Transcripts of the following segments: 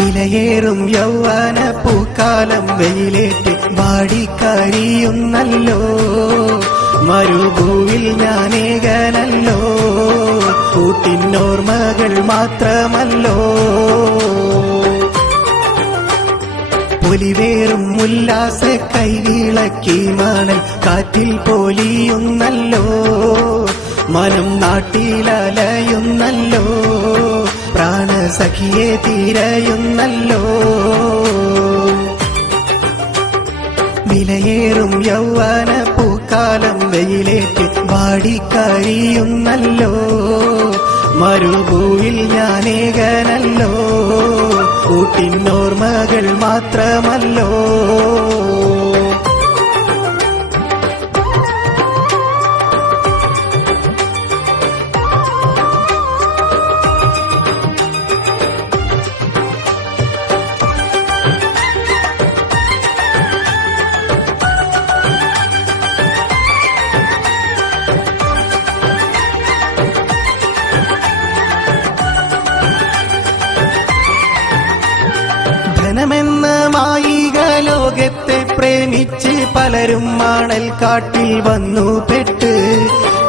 വിലയേറും യൗവന പൂക്കാലം വെയിലേറ്റ് വാടിക്കരിയുന്നല്ലോ. മരുഭൂവിൽ ഞാനേകനല്ലോ, കൂട്ടിനോർമ്മകൾ മാത്രമല്ലോ. പൊലിവേറും ഉല്ലാസ കൈവിളക്കി മണൽ കാറ്റിൽ പൊലിയുന്നല്ലോ. മനം നാട്ടിലലയുന്നല്ലോ, പ്രാണസഖിയെ തിരയുന്നല്ലോ. വിലയേറും യൗവന പൂക്കാലം വെയിലേറ്റ് വാടിക്കരിയുന്നല്ലോ. മരുഭൂവിൽ ഞാനേകനല്ലോ, കൂട്ടിനോർമ്മകൾ മാത്രമല്ലോ. ധനമെന്ന മായിക ലോകത്തെ പ്രേമിച്ച് പലരും മണൽ കാട്ടിൽ വന്നു പെട്ട്.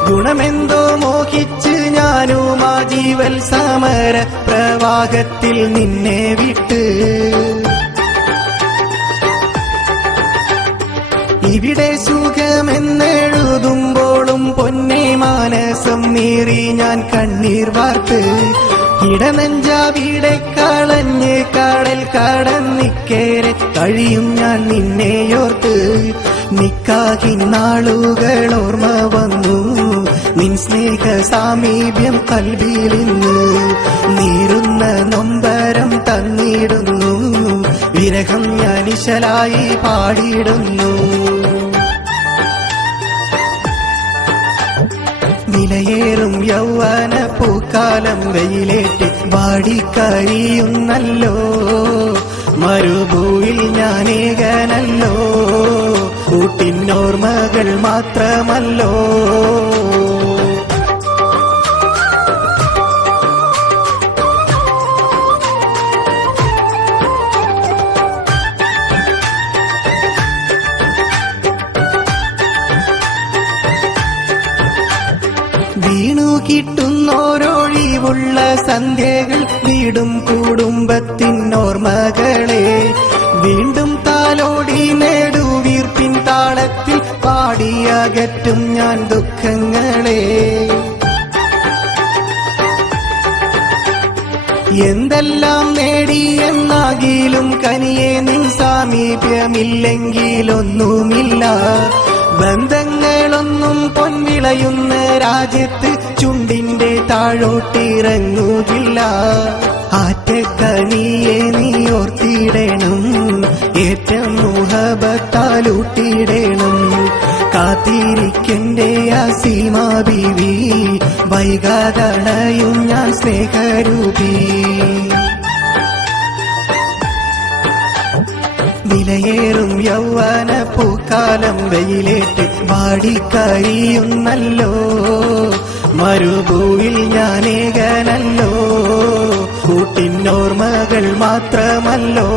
ഗുണമെന്തോ മോഹിച്ച് ഞാനും ആ ജീവൽ സമര പ്രവാഹത്തിൽ നിന്നെ വിട്ട്. ഇവിടെ സുഖമെന്നെഴുതുമ്പോഴും പൊന്നെ മാനസം നീറി ഞാൻ കണ്ണീർ വാർത്ത്. ഇടനെഞ്ചാവിടെ കളഞ്ഞ് കടൽ കടന്നിക്കേറെ കഴിയും ഞാൻ നിന്നെയോർത്ത്. നിക്കാഹിനാളുകൾ ഓർമ്മ വന്നു, നിൻ സ്നേഹ സാമീപ്യം കൽവിലിന്ന്. നീറുന്ന നൊമ്പരം തന്നിടുന്നു, വിരഹം ഞാനിശലായി പാടിയിടുന്നു. വിലയേറും യൗവന പൂക്കാലം വെയിലേറ്റ് വാടിക്കരിയുന്നല്ലോ. മരുഭൂവിൽ ഞാനേകനല്ലോ, കൂട്ടിനോർമ്മകൾ മാത്രമല്ലോ. വീണു കിട്ടുന്നോരൊഴിവുള്ള സന്ധ്യകൾ വീടും കുടുംബത്തിനോർമ്മകളെ വീണ്ടും താലോടി നേടുവീർപ്പിൻ താളത്തിൽ പാടിയകറ്റും ഞാൻ ദുഃഖങ്ങളെ. എന്തെല്ലാം നേടിയെന്നാകിലും കനിയെ നിൻ സാമീപ്യമില്ലെങ്കിലൊന്നുമില്ല. ബന്ധങ്ങളൊന്നും പൊൻവിളയുന്ന രാജ്യത്ത് ചുണ്ടിന്റെ താഴോട്ടിറങ്ങുകില്ല. ആറ്റക്കനിയെ നീ ഓർത്തിടണം, ഏറ്റവും മുഹബത്താലൂട്ടിടണം. കാത്തിരിക്കന്റെ അസീമാ ബീവി, വൈകാതണയും ഞാൻ സ്നേഹരൂപി. വിലയേറും യൗവന പൂക്കാലം വെയിലേറ്റ് വാടിക്കരിയുന്നല്ലോ. മരുഭൂവിൽ ഞാനേകനല്ലോ, കൂട്ടിനോർമ്മകൾ മാത്രമല്ലോ.